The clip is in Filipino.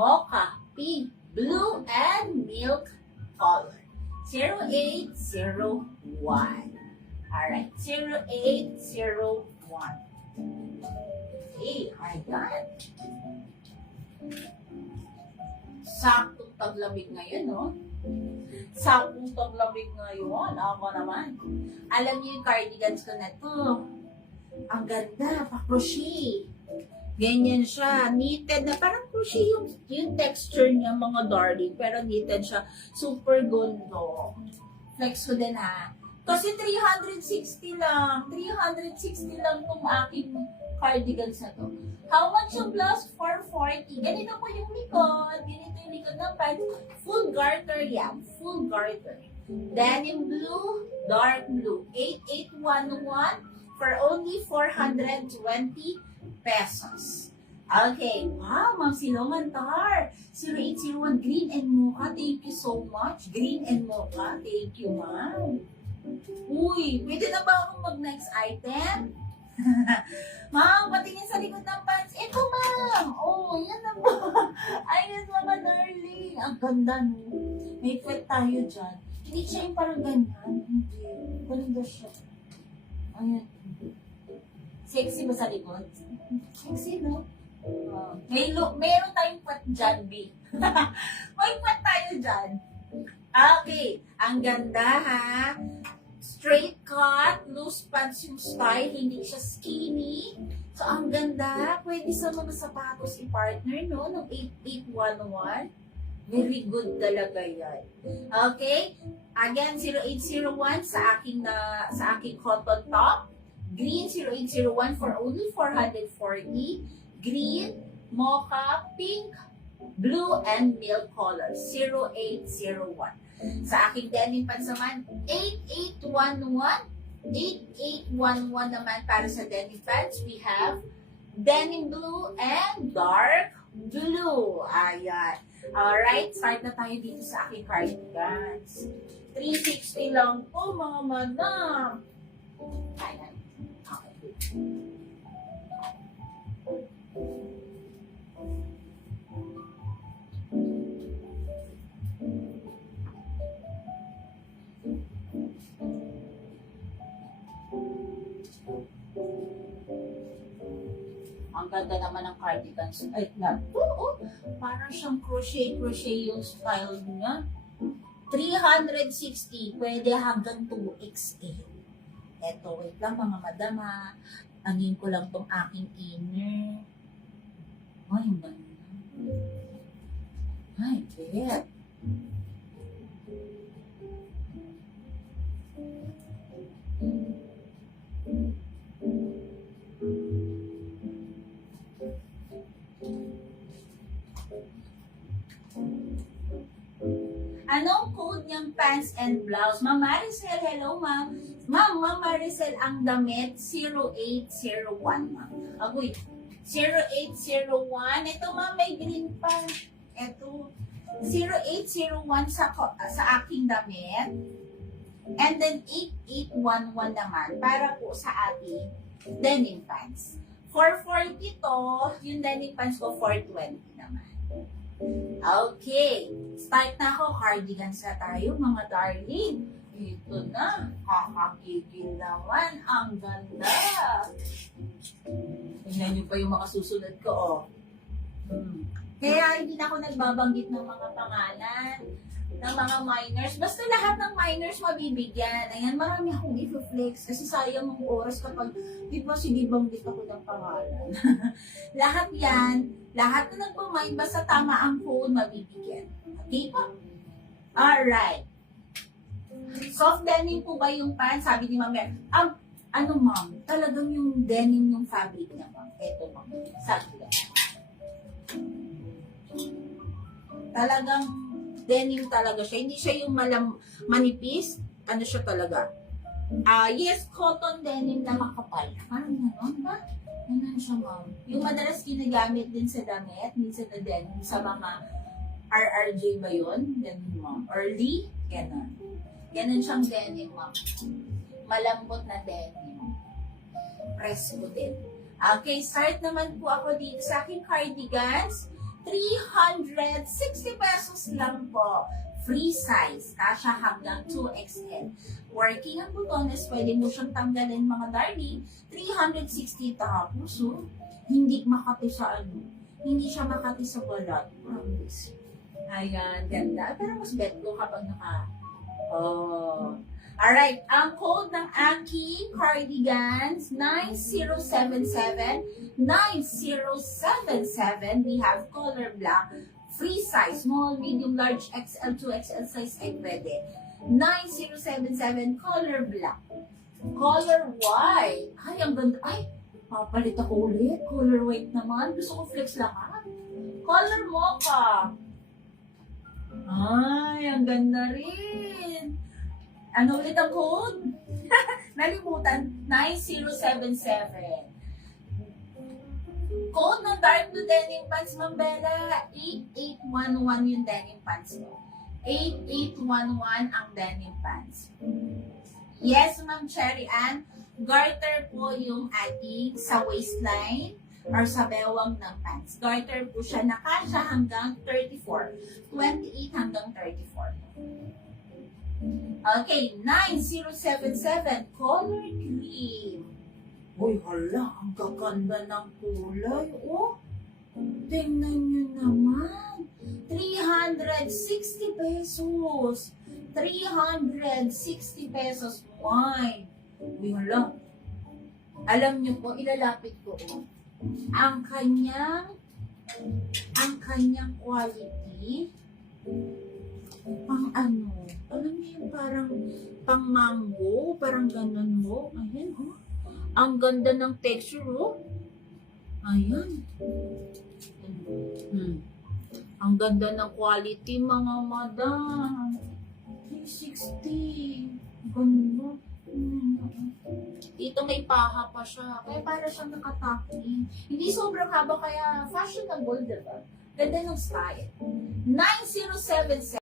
mocha, pink, blue, and milk color. 0801. Alright, 0801. Okay, ayan. Saktong taglamig ngayon, no? Saktong taglamig ngayon. Ako naman. Alam niyo yung cardigans ko na to. Ang ganda, pa-crochet. Ganyan siya. Knitted na. Parang crochet yung texture niya, mga darling. Pero knitted siya. Super gundo. Flex ko din, ha. Kasi 360 lang. 360 lang itong aking cardigans na to. How much yung blouse? 440. Ganito po yung likod. Ganito yung likod ng pants. Full garter yan. Full garter. Denim blue, dark blue. 8811 for only 420 pesos. Okay. Wow, Ma'am Silongan Tar. 0801 green and mocha. Thank you so much. Green and mocha. Thank you, ma'am. Uy, pwede na ba akong mag-next item? Ma'am, patingin sa likod ng pants. Ito, ma'am. Oh, yan na ba? Ayun, mga darling. Ang ganda, no? May fit tayo dyan. Hindi siya yung parang ganyan. Hindi. Ganda siya. Ayan. Sexy ba sa likod? Sexy, no? Meron tayong pat dyan, B. May pat tayo dyan. Okay. Ang ganda, ha? Straight cut, loose pants yung style, hindi siya skinny. So, ang ganda. Pwede sa mga sapatos i-partner, no? Ng 8811. Very good talaga yan. Okay? Again, 0801 sa aking cotton top. Green, 0801 for only 440. Green, mocha, pink, blue, and milk color. 0801. Sa aking denim pants naman, 8811. 8811 naman para sa denim pants. We have denim blue and dark blue. Ayan. Alright, start na tayo dito sa aking cardigans. 360 lang po, mga madam. Ayan. Okay. Ang ganda naman ng cardigans. Ay, oo. Parang siyang crochet yung style niya. 360. Pwede hanggang 2XL. Eto, wait lang mga madam, ha. Anin ko lang tong aking inner. Ay, ang ganda. Ay, bet. Anong code niyang pants and blouse? Ma'am Maricel, hello ma'am. Ma'am Maricel, ang damit 0801 ma'am. Agoy, 0801. Ito ma'am, may green pa. Ito, 0801 sa aking damit. And then 8811 naman para po sa ating denim pants. 440 to, yung denim pants ko 420 naman. Okay, start na ako. Cardigans na tayo, mga darling. Ito na, kakakigil naman. Ang ganda. Tingnan nyo pa yung mga susunod ko, oh. Kaya hindi na ako nagbabanggit ng mga pangalan ng mga minors. Basta lahat ng minors mabibigyan. Ayan, marami akong i-flex kasi sayang ng oras kapag, di ba, sige banggit ako ng pangalan. Lahat yan, lahat na nagpamind, basta tama ang code, mabibigyan. Okay po? Alright. Soft denim po ba yung pants? Sabi ni Ma'am Mer. Ano ma'am? Talagang yung denim yung fabric niya ma'am. Eto ma'am. Sabi lang. Talagang denim talaga siya. Hindi siya yung manipis. Ano siya talaga? Yes, cotton denim na makapal. Parang gano'n ba? Ganun siya, ma'am. Yung madalas ginagamit din sa damit, minsan na denim, sa mga RRJ ba yun? Ganun, ma'am. Early? Ganun. Ganun siyang denim, ma'am. Malambot na denim. Press ko din. Okay, start naman po ako dito sa aking cardigans. 360 pesos lang po. Free size, kasya hanggang 2XL. Working ang butones, pwede mo siyang tanggalin mga darling. 360 tapos, oh, hindi makati sa ano, hindi siya makati sa balat. Promise. Ayan, ganda. Pero mas bet ko kapag Alright, ang code ng Aki Cardigans, 9077. 9077. We have color black. Free size, small, medium, large, XL, 2XL size ay pwede. 9077, color black. Color white. Ay, ang ganda. Ay, papalit ako ulit. Color white naman. Gusto ko flex lahat. Color mocha. Ay, ang ganda rin. Ano ulit ang code? Nalimutan. 9077. Code ng dark blue denim pants, Ma'am Bella. 8811 yung denim pants mo. 8811 ang denim pants. Yes, Ma'am Cherry Ann. Garter po yung ating sa waistline or sa bewang ng pants. Garter po siya, nakasya hanggang 34. 28 hanggang 34. Okay, 9077, color cream. Uy, hala, ang gaganda ng kulay, oh. Tingnan nyo naman. 360 pesos. 360 pesos. Why? Uy, hala. Alam nyo po, ilalapit ko, oh. Ang kanyang quality, pang ano, alam niyo yung parang pang mango, parang ganun mo. Ayan, oh. Ang ganda ng texture, oh. Ayan. Ang ganda ng quality, mga madam. 360. Ganda. Dito may paha pa siya. Kaya para siyang nakataki. Hindi sobrang haba, kaya fashionable, diba? Ganda ng style. 9077.